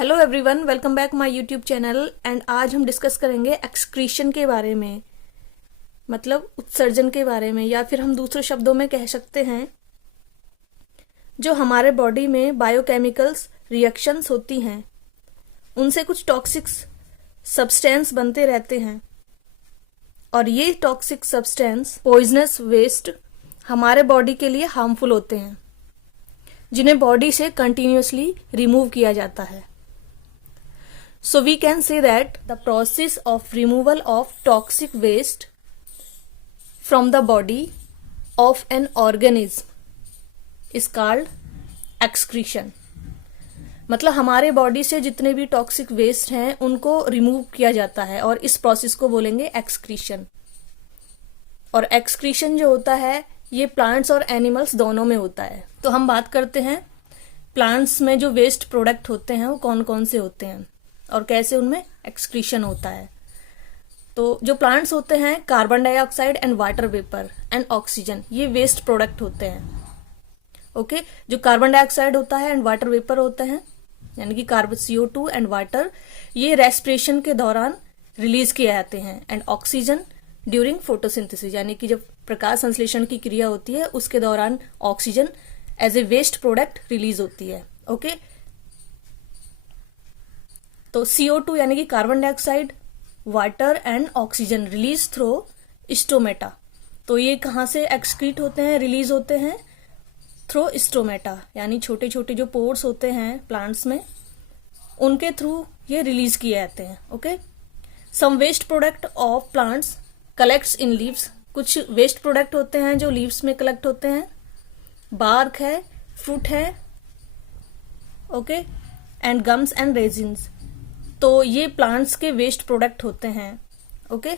Hello everyone, welcome back my YouTube channel. And आज हम discuss करेंगे एक्सक्रीशन के बारे में, मतलब उत्सर्जन के बारे में, या फिर हम दूसरे शब्दों में कह सकते हैं जो हमारे बॉडी में बायोकेमिकल्स रिएक्शंस होती हैं, उनसे कुछ टॉक्सिक सब्सटेंस बनते रहते हैं। और ये टॉक्सिक सब्सटेंस, पॉइजनस वेस्ट, हमारे बॉडी के लिए हार्मफुल होते हैं, जिन्हें बॉडी से कंटिन्यूअसली रिमूव किया जाता है। So we can say that the process of removal of toxic waste from the body of an organism is called excretion। मतलब हमारे बॉडी से जितने भी टॉक्सिक वेस्ट हैं उनको रिमूव किया जाता है और इस प्रोसेस को बोलेंगे एक्सक्रीशन। और एक्सक्रीशन जो होता है ये प्लांट्स और एनिमल्स दोनों में होता है। तो हम बात करते हैं प्लांट्स में जो वेस्ट प्रोडक्ट होते हैं वो कौन कौन से होते हैं और कैसे उनमें एक्सक्रीशन होता है। तो जो प्लांट्स होते हैं, carbon dioxide and water vapour and oxygen, ये वेस्ट प्रोडक्ट होते हैं। ओके, जो कार्बन डाइऑक्साइड होता है एंड वाटर वेपर होते हैं, यानी कि कार्बन CO2 एंड वाटर, ये रेस्पिरेशन के दौरान रिलीज किए जाते हैं। एंड ऑक्सीजन ड्यूरिंग फोटोसिंथेसिस, यानी कि जब प्रकाश संश्लेषण की क्रिया होती है उसके दौरान oxygen as a waste product release होती है। ओके, तो CO2 यानी कि carbon dioxide, water and oxygen release through stomata. तो ये कहाँ से एक्सक्रीट होते हैं, रिलीज होते हैं थ्रू स्टोमेटा, यानी छोटे छोटे जो पोर्स होते हैं प्लांट्स में, उनके थ्रू ये रिलीज किए जाते हैं। Okay, some waste product of plants collects in leaves. कुछ वेस्ट प्रोडक्ट होते हैं जो लीव्स में कलेक्ट होते हैं, बार्क है, फ्रूट है, okay, and gums and resins. तो ये प्लांट्स के वेस्ट प्रोडक्ट होते हैं। ओके,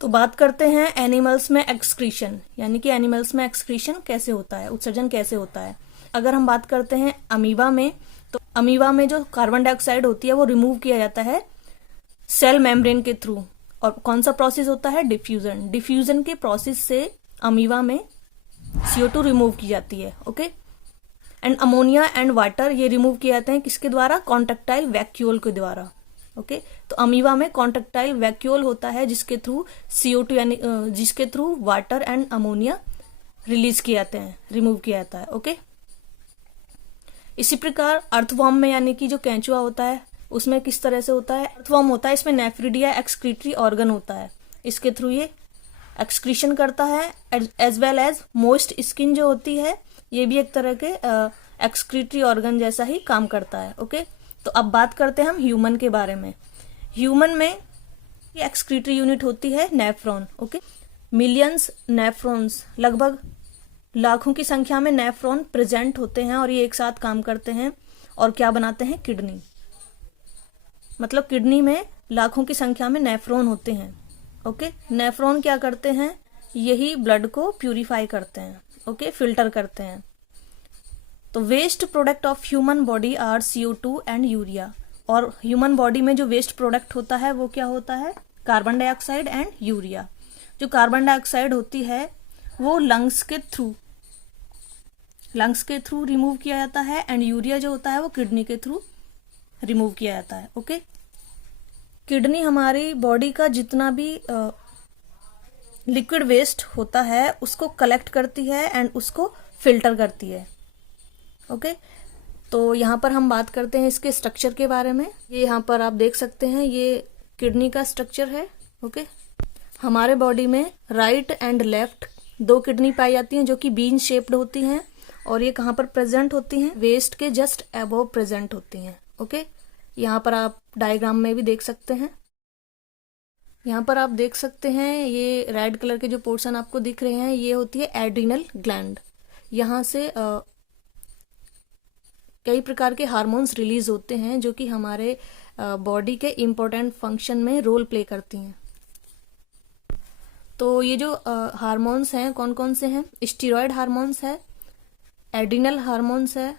तो बात करते हैं एनिमल्स में एक्सक्रीशन, यानी कि एनिमल्स में एक्सक्रीशन कैसे होता है, उत्सर्जन कैसे होता है। अगर हम बात करते हैं अमीबा में, तो अमीबा में जो कार्बन डाइऑक्साइड होती है वो रिमूव किया जाता है सेल मेम्ब्रेन के थ्रू। और कौन सा प्रोसेस होता है, डिफ्यूजन। डिफ्यूजन के प्रोसेस से अमीबा में CO2 रिमूव की जाती है। Okay, and ammonia and water ये रिमूव किए जाते हैं किसके द्वारा, कॉन्ट्रेक्टाइल वैक्यूल के द्वारा। ओके, तो अमीबा में कॉन्ट्रेक्टाइल वैक्यूल होता है जिसके थ्रू CO2 यानी जिसके through water and ammonia release किए जाते हैं, रिमूव किया जाता है। ओके, इसी प्रकार अर्थवॉर्म में, यानी कि जो केंचुआ होता है, उसमें किस तरह से होता है, अर्थवॉर्म होता है, इसमें नेफ्रिडिया एक्सक्रीटरी ऑर्गन होता है, इसके थ्रू ये एक्सक्रीशन करता है। As well as moist skin जो होती है, ये भी एक तरह के एक्सक्रीटरी ऑर्गन जैसा ही काम करता है। ओके, तो अब बात करते हैं हम ह्यूमन के बारे में। ह्यूमन में ये एक्सक्रीटरी यूनिट होती है नेफ्रॉन। ओके, मिलियंस नेफ्रॉन्स, लगभग लाखों की संख्या में नेफ्रॉन प्रेजेंट होते हैं और ये एक साथ काम करते हैं और क्या बनाते हैं, किडनी। मतलब किडनी में लाखों की संख्या में नेफ्रॉन होते हैं। ओके, नेफ्रॉन क्या करते हैं, यही ब्लड को प्यूरिफाई करते हैं। ओके, फिल्टर करते हैं। तो waste product of human body are CO2 and urea. और ह्यूमन बॉडी में जो वेस्ट प्रोडक्ट होता है वो क्या होता है, कार्बन डाइऑक्साइड एंड यूरिया। जो कार्बन डाइऑक्साइड होती है वो लंग्स के थ्रू रिमूव किया जाता है, एंड यूरिया जो होता है वो किडनी के थ्रू रिमूव किया जाता है। ओके, किडनी हमारी बॉडी का जितना भी लिक्विड वेस्ट होता है उसको कलेक्ट करती है एंड उसको फिल्टर करती है। ओके, तो यहाँ पर हम बात करते हैं इसके स्ट्रक्चर के बारे में। ये यहाँ पर आप देख सकते हैं, ये किडनी का स्ट्रक्चर है। ओके, हमारे बॉडी में राइट एंड लेफ्ट दो किडनी पाई जाती हैं जो कि बीन शेप्ड होती हैं, और ये कहाँ पर प्रेजेंट होती हैं, वेस्ट के जस्ट अबव प्रेजेंट होती हैं। ओके, यहाँ पर आप डायग्राम में भी देख सकते हैं। यहाँ पर आप देख सकते हैं ये रेड कलर के जो पोर्शन आपको दिख रहे हैं, ये होती है एड्रिनल ग्लैंड। यहाँ से कई प्रकार के हार्मोन्स रिलीज होते हैं जो कि हमारे बॉडी के इम्पोर्टेंट फंक्शन में रोल प्ले करती हैं। तो ये जो हार्मोन्स हैं कौन कौन से हैं, स्टीरॉयड हार्मोन्स है, एड्रिनल हार्मोन्स है,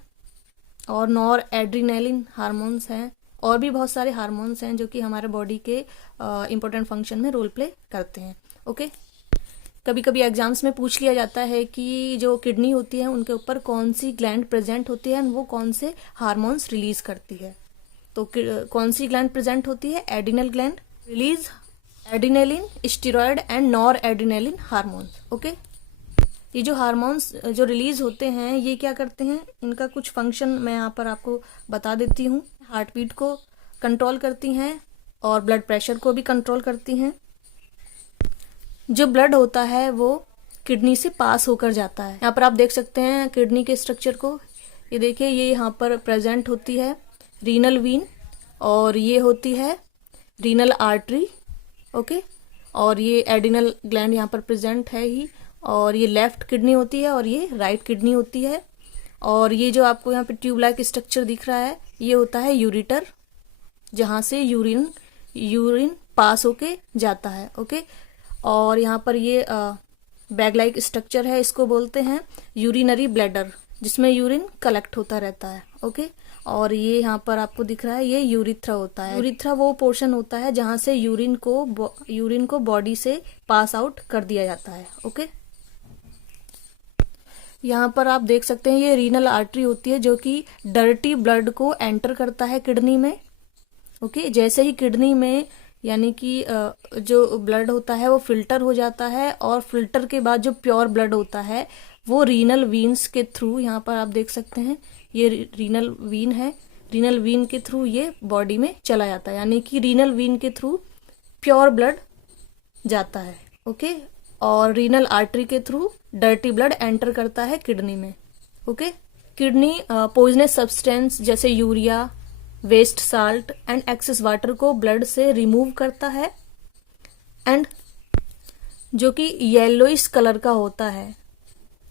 और नॉर एड्रिनलिन हार्मोन्स हैं, और भी बहुत सारे हार्मोन्स हैं जो कि हमारे बॉडी के इम्पोर्टेंट फंक्शन में रोल प्ले करते हैं। ओके, कभी कभी एग्जाम्स में पूछ लिया जाता है कि जो किडनी होती है उनके ऊपर कौन सी ग्लैंड प्रेजेंट होती है, वो कौन से हार्मोन्स रिलीज करती है। तो कौन सी ग्लैंड प्रेजेंट होती है? Adrenal gland release adrenaline, steroid and nor adrenaline hormones. Okay, ये जो हार्मोन्स जो रिलीज होते हैं ये क्या करते हैं, इनका कुछ फंक्शन मैं यहाँ पर आपको बता देती हूँ। हार्ट बीट को कंट्रोल करती हैं और ब्लड प्रेशर को भी कंट्रोल करती हैं। जो ब्लड होता है वो किडनी से पास होकर जाता है। यहाँ पर आप देख सकते हैं किडनी के स्ट्रक्चर को, ये देखिए, ये यहाँ पर प्रेजेंट होती है रीनल वीन, और ये होती है रीनल आर्टरी। ओके, और ये एडिनल ग्लैंड यहाँ पर प्रेजेंट है ही, और ये लेफ्ट किडनी होती है और ये राइट किडनी होती है। और ये जो आपको यहाँ पे ट्यूब लाइक स्ट्रक्चर दिख रहा है ये होता है यूरिटर, जहाँ से यूरिन पास होके जाता है। ओके, और यहाँ पर ये बैग लाइक स्ट्रक्चर है, इसको बोलते हैं यूरिनरी ब्लैडर, जिसमें यूरिन कलेक्ट होता रहता है। ओके, और ये यहाँ पर आपको दिख रहा है ये यूरिथ्रा होता है। यूरिथ्रा वो पोर्शन होता है जहाँ से यूरिन को बॉडी से पास आउट कर दिया जाता है। ओके, यहाँ पर आप देख सकते हैं ये रीनल आर्टरी होती है जो कि डर्टी ब्लड को एंटर करता है किडनी में। ओके, जैसे ही किडनी में यानी कि जो ब्लड होता है वो फिल्टर हो जाता है, और फिल्टर के बाद जो प्योर ब्लड होता है वो रीनल वीन्स के थ्रू, यहाँ पर आप देख सकते हैं ये रीनल वीन है, रीनल वीन के थ्रू ये बॉडी में चला जाता है, यानी कि रीनल वीन के थ्रू प्योर ब्लड जाता है। ओके, और रीनल आर्टरी के थ्रू डर्टी ब्लड एंटर करता है किडनी में। ओके, किडनी पॉइजनस सब्सटेंस जैसे urea, waste salt and excess water को ब्लड से रिमूव करता है, एंड जो कि येलोइश कलर का होता है,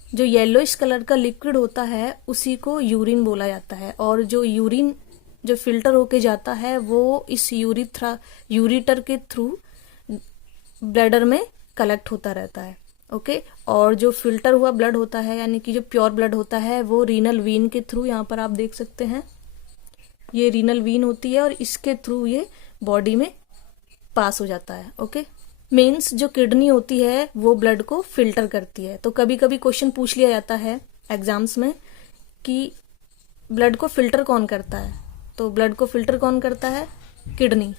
जो येलोइश कलर का लिक्विड होता है उसी को यूरिन बोला जाता है। और जो यूरिन जो फिल्टर होके जाता है वो इस यूरिटर के थ्रू ब्लैडर में कलेक्ट होता रहता है। ओके, और जो फिल्टर हुआ ब्लड होता है यानी कि जो प्योर ब्लड होता है वो रीनल वीन के थ्रू, यहाँ पर आप देख सकते हैं ये रीनल वीन होती है और इसके थ्रू ये बॉडी में पास हो जाता है। ओके, मीन्स जो किडनी होती है वो ब्लड को फिल्टर करती है। तो कभी कभी क्वेश्चन पूछ लिया जाता है एग्जाम्स में कि ब्लड को फिल्टर कौन करता है, तो ब्लड को फिल्टर कौन करता है? किडनी।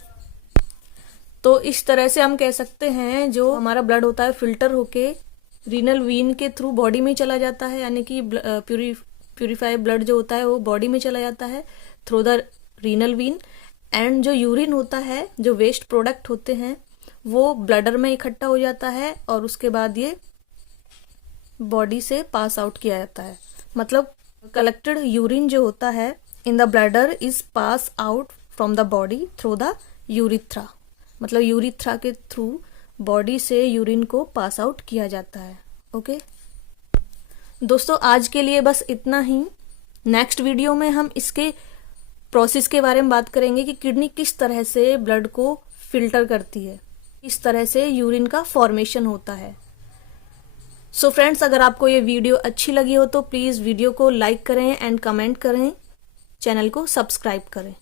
तो इस तरह से हम कह सकते हैं जो हमारा ब्लड होता है फिल्टर होके रीनल वीन के थ्रू बॉडी में चला जाता है, यानी कि प्यूरिफाई ब्लड जो होता है वो बॉडी में चला जाता है through the renal vein, and जो यूरिन होता है, जो वेस्ट प्रोडक्ट होते हैं वो ब्लडर में इकट्ठा हो जाता है और उसके बाद ये बॉडी से पास आउट किया जाता है। मतलब कलेक्टेड यूरिन जो होता है in the bladder is pass out from the body through the urethra, मतलब यूरिथ्रा के थ्रू बॉडी से यूरिन को पास आउट किया जाता है। ओके दोस्तों, आज के लिए बस इतना ही। नेक्स्ट वीडियो में हम इसके प्रोसेस के बारे में बात करेंगे कि किडनी किस तरह से ब्लड को फिल्टर करती है, इस तरह से यूरिन का फॉर्मेशन होता है। सो फ्रेंड्स, अगर आपको ये वीडियो अच्छी लगी हो तो प्लीज वीडियो को लाइक करें एंड कमेंट करें, चैनल को सब्सक्राइब करें।